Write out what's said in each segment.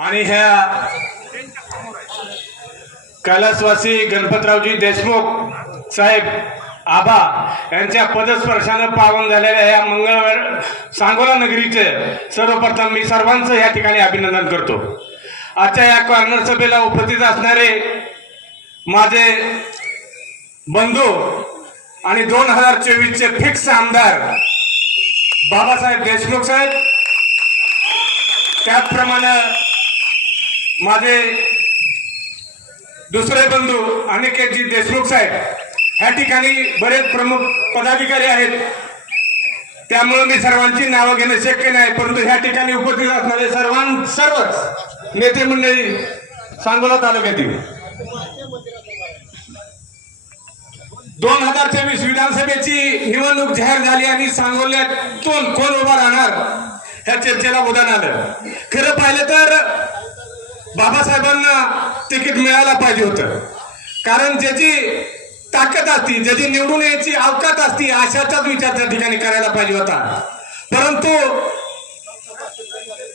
आणि ह्या कैलासवासी गणपतरावजी देशमुख साहेब आबा यांच्या पदस्पर्शानं पावन झालेल्या या मंगळवार सांगोला नगरीचे सर्वप्रथम मी सर्वांचं या ठिकाणी अभिनंदन करतो. आजच्या या कॉर्नर सभेला उपस्थित असणारे माझे बंधू आणि दोन हजार चोवीसचे फिक्स आमदार बाबासाहेब देशमुख साहेब त्याचप्रमाणे माझे दुसरे बंधू अनिकेतजी देशमुख साहेब ह्या ठिकाणी बरेच प्रमुख पदाधिकारी आहेत. त्यामुळे मी सर्वांची नावं घेणं शक्य नाही परंतु ह्या ठिकाणी उपस्थित असणारे सर्वां सर्वच नेते मंडळी सांगोला तालुक्यातील. दोन हजार चोवीस विधानसभेची निवडणूक जाहीर झाली आणि सांगोल्यातून कोण उभा राहणार ह्या चर्चेला उदाहरण आलं. खरं पाहिलं तर बाबासाहेबांना तिकीट मिळायला पाहिजे होतं. कारण ज्याची ताकद असती ज्याची निवडून यायची अवकात असती अशाचाच विचार त्या ठिकाणी करायला पाहिजे होता. परंतु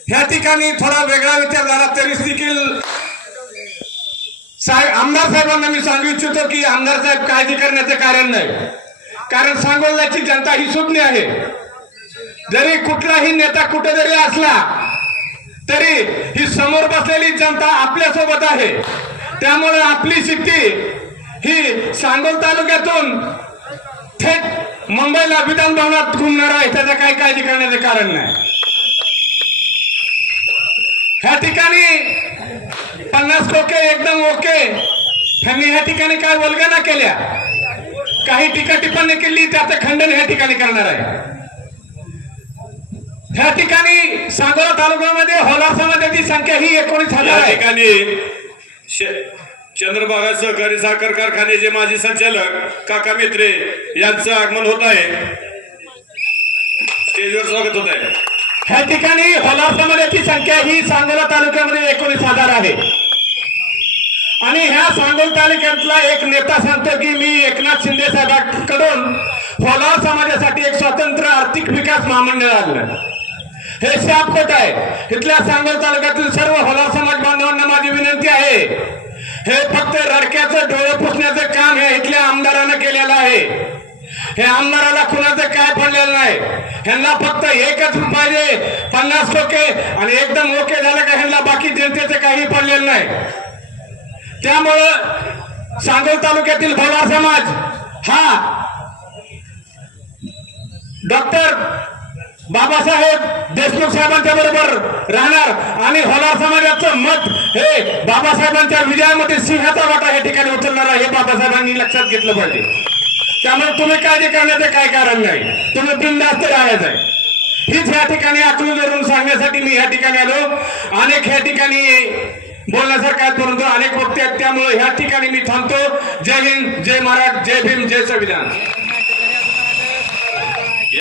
ह्या ठिकाणी थोडा वेगळा विचार झाला तरी देखील साहेब आमदार साहेबांना मी सांगू इच्छितो की आमदार साहेब काळजी करण्याचं कारण नाही. कारण सांगोल्याची जनता ही सुज्ञ आहे. जरी कुठलाही नेता कुठे जरी असला तरी ही समोर बसलेली जनता आपल्यासोबत आहे. त्यामुळे आपली शिट्टी ही सांगोल तालुक्यातून थेट मुंबईला विधान भवनात घुमणार आहे. त्याचं काही काळजी करण्याचं कारण नाही. ह्या ठिकाणी पन्नास टोके एकदम ओके. त्यांनी ह्या ठिकाणी काय वल्गना केल्या? काही टीका टिप्पणी केली त्याचं खंडन ह्या ठिकाणी करणार आहे. ह्या ठिकाणी सांगोला तालुक्यामध्ये होलार समाजाची संख्या ही एकोणीस हजार या आहे. ठिकाणी चंद्रभागा सहकारी साखर कारखान्याचे माजी संचालक काका मित्रे यांचं आगमन होत आहे. स्टेजवर स्वागत होत आहे. ह्या ठिकाणी होलार समाजाची संख्या ही सांगोला तालुक्यामध्ये एकोणीस हजार आहे. आणि ह्या सांगोल तालुक्यातला एक नेता सांगतो की मी एकनाथ शिंदे साहेबांकडून होलार समाजासाठी एक स्वतंत्र आर्थिक विकास महामंडळ आणलं. हे शापकोट आहे. इथल्या सांगोल तालुक्यातील सर्व होलार समाज बांधवांना माझी विनंती आहे. हे फक्त रडक्याचं डोळे पुसण्याचं काम हे इथल्या आमदारानं केलेलं आहे. हे आमदाराला कुणाचं काय पडलेलं नाही. ह्यांना फक्त एकच पाहिजे पन्नास टक्के आणि एकदम ओके झालं का ह्यांना बाकी जनतेचं काही पडलेलं नाही. त्यामुळं सांगोल तालुक्यातील भोला समाज हा. डॉक्टर बाबासाहेब देशमुख साहेबांच्या बरोबर राहणार आणि होलार समाजाचं मत हे बाबासाहेबांच्या विजयामध्ये सिंहाचा वाटा या ठिकाणी उचलणार आहे हे बाबासाहेबांनी लक्षात घेतलं पाहिजे. त्यामुळे तुम्ही काळजी करण्याचं काय कारण नाही. तुम्ही बिंदास्त राहायचं आहे. हीच या ठिकाणी आखलून धरून सांगण्यासाठी मी या ठिकाणी आलो. अनेक या ठिकाणी बोलण्यासारखं आहे परंतु अनेक वक्ते आहेत त्यामुळे ह्या ठिकाणी मी थांबतो. जय हिंद जय महाराज जय भीम जय संविधान.